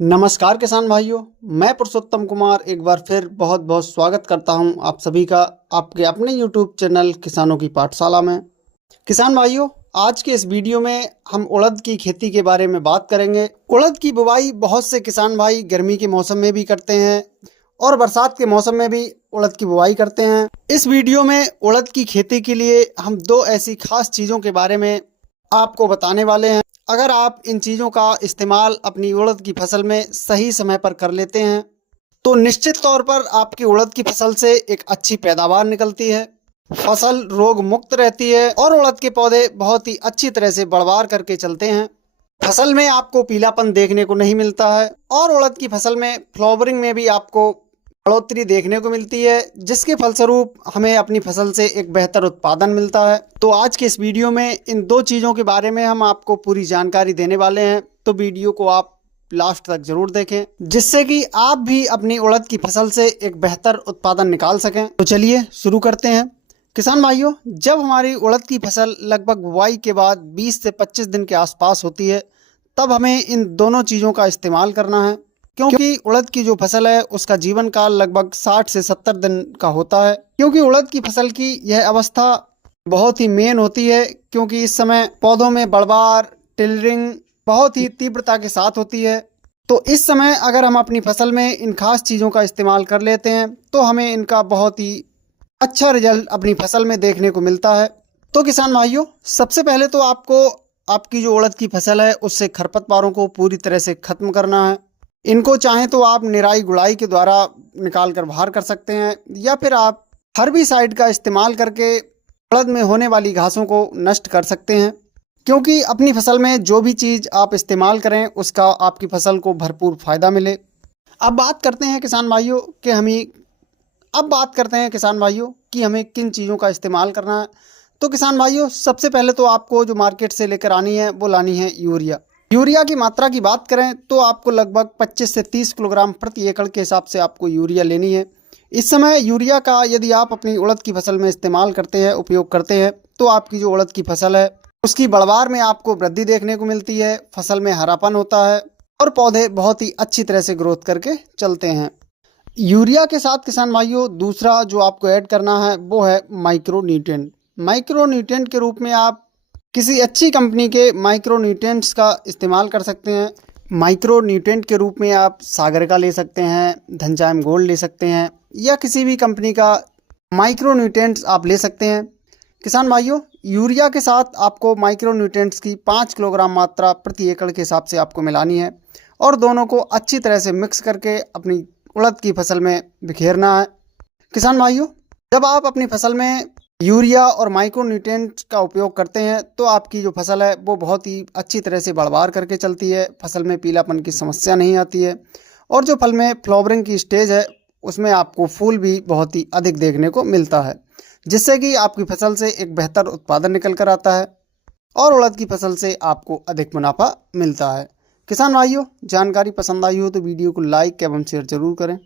नमस्कार किसान भाइयों। मैं पुरुषोत्तम कुमार एक बार फिर बहुत बहुत स्वागत करता हूं आप सभी का आपके अपने YouTube चैनल किसानों की पाठशाला में। किसान भाइयों, आज के इस वीडियो में हम उड़द की खेती के बारे में बात करेंगे। उड़द की बुवाई बहुत से किसान भाई गर्मी के मौसम में भी करते हैं और बरसात के मौसम में भी उड़द की बुवाई करते हैं। इस वीडियो में उड़द की खेती के लिए हम दो ऐसी खास चीज़ों के बारे में आपको बताने वाले हैं। अगर आप इन चीज़ों का इस्तेमाल अपनी उड़द की फसल में सही समय पर कर लेते हैं तो निश्चित तौर पर आपकी उड़द की फसल से एक अच्छी पैदावार निकलती है, फसल रोग मुक्त रहती है और उड़द के पौधे बहुत ही अच्छी तरह से बढ़वार करके चलते हैं। फसल में आपको पीलापन देखने को नहीं मिलता है और उड़द की फसल में फ्लावरिंग में भी आपको बढ़ोतरी देखने को मिलती है, जिसके फलस्वरूप हमें अपनी फसल से एक बेहतर उत्पादन मिलता है। तो आज के इस वीडियो में इन दो चीज़ों के बारे में हम आपको पूरी जानकारी देने वाले हैं, तो वीडियो को आप लास्ट तक जरूर देखें जिससे कि आप भी अपनी उड़द की फसल से एक बेहतर उत्पादन निकाल सकें। तो चलिए शुरू करते हैं। किसान भाइयों, जब हमारी उड़द की फसल लगभग बुआई के बाद 20 से 25 दिन के आसपास होती है तब हमें इन दोनों चीज़ों का इस्तेमाल करना है, क्योंकि उड़द की जो फसल है उसका जीवन काल लगभग 60 से 70 दिन का होता है। क्योंकि उड़द की फसल की यह अवस्था बहुत ही मेन होती है, क्योंकि इस समय पौधों में बढ़वार टिलरिंग बहुत ही तीव्रता के साथ होती है। तो इस समय अगर हम अपनी फसल में इन खास चीज़ों का इस्तेमाल कर लेते हैं तो हमें इनका बहुत ही अच्छा रिजल्ट अपनी फसल में देखने को मिलता है। तो किसान भाइयों, सबसे पहले तो आपको आपकी जो उड़द की फसल है उससे खरपतवारों को पूरी तरह से खत्म करना है। इनको चाहें तो आप निराई गुड़ाई के द्वारा निकाल कर बाहर कर सकते हैं, या फिर आप हर्बिसाइड का इस्तेमाल करके उड़द में होने वाली घासों को नष्ट कर सकते हैं। क्योंकि अपनी फसल में जो भी चीज़ आप इस्तेमाल करें उसका आपकी फसल को भरपूर फ़ायदा मिले। अब बात करते हैं किसान भाइयों कि हमें किन चीज़ों का इस्तेमाल करना है। तो किसान भाइयों, सबसे पहले तो आपको जो मार्केट से लेकर आनी है वो लानी है यूरिया। यूरिया की मात्रा की बात करें तो आपको लगभग 25 से 30 किलोग्राम प्रति एकड़ के हिसाब से आपको यूरिया लेनी है। इस समय यूरिया का यदि आप अपनी उड़द की फसल में इस्तेमाल करते हैं, उपयोग करते हैं, तो आपकी जो उड़द की फसल है उसकी बढ़वार में आपको वृद्धि देखने को मिलती है, फसल में हरापन होता है और पौधे बहुत ही अच्छी तरह से ग्रोथ करके चलते हैं। यूरिया के साथ किसान भाइयों दूसरा जो आपको ऐड करना है वो है माइक्रो न्यूट्रिएंट। माइक्रो न्यूट्रिएंट के रूप में आप किसी अच्छी कंपनी के माइक्रो न्यूट्रिएंट्स का इस्तेमाल कर सकते हैं। माइक्रो न्यूट्रिएंट के रूप में आप सागर का ले सकते हैं, धनचायम गोल्ड ले सकते हैं, या किसी भी कंपनी का माइक्रो न्यूट्रिएंट्स आप ले सकते हैं। किसान भाइयों, यूरिया के साथ आपको माइक्रो न्यूट्रिएंट्स की 5 किलोग्राम मात्रा प्रति एकड़ के हिसाब से आपको मिलानी है और दोनों को अच्छी तरह से मिक्स करके अपनी उड़द की फसल में बिखेरना है। किसान भाइयों, जब आप अपनी फसल में यूरिया और माइक्रो न्यूट्रिएंट का उपयोग करते हैं तो आपकी जो फसल है वो बहुत ही अच्छी तरह से बढ़वार करके चलती है, फसल में पीलापन की समस्या नहीं आती है और जो फल में फ्लावरिंग की स्टेज है उसमें आपको फूल भी बहुत ही अधिक देखने को मिलता है, जिससे कि आपकी फसल से एक बेहतर उत्पादन निकल कर आता है और उड़द की फसल से आपको अधिक मुनाफा मिलता है। किसान भाइयों, जानकारी पसंद आई हो तो वीडियो को लाइक एवं शेयर जरूर करें।